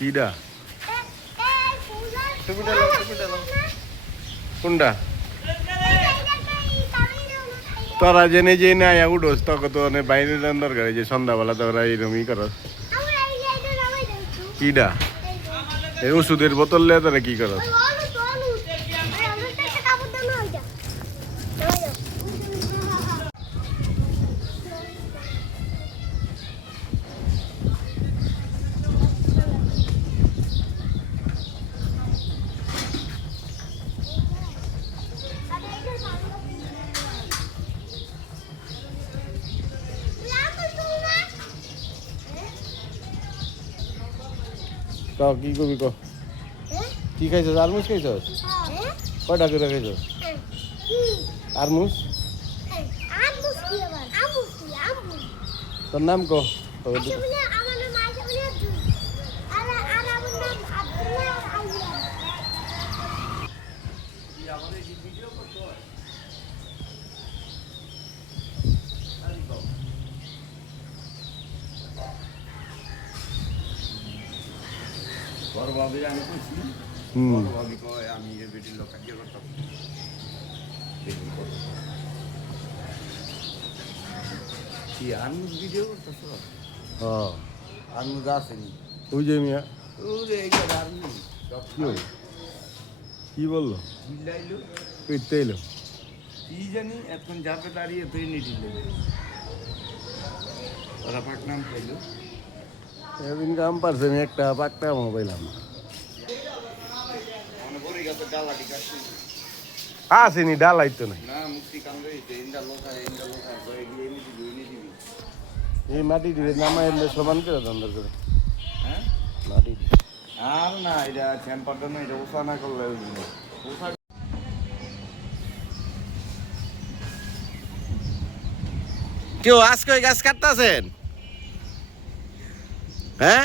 কিডা কোনটা তোরা জেনে যে না উঠোস তোকে তো বাইরে দরকার যে সন্ধ্যাবেলা তোরা এইরকমই করস কিডা এই ওষুধের বোতল লে তোরা কি করস ক কি করবি ক কি খাইছস আরমুজ খাইছস কয়টা করে খাইছস আরমুজ তোর নাম ক আমি এর বেটির লোক কাজ করতাম কি আনমুজ ভিডিও করতেছ হ্যাঁ আনমুজ আসেনি ওই যে মিয়া কি বললো কইতে এলো কি জানি এখন যাবে দাঁড়িয়ে তুই নিটিল ওরা পাকনাম খাইলো এদিন কাম পারছে আমি একটা পাকটা মোবাইল আমার আসেনি ডালাই তো নাই এই মাটি দিবে নামা এলে সমান করে দন্দর করে মাটি আর না এটা টেম্পারটা না এটা ওষা না করলে কেউ আজকে গাছ কাটতেছেন হ্যাঁ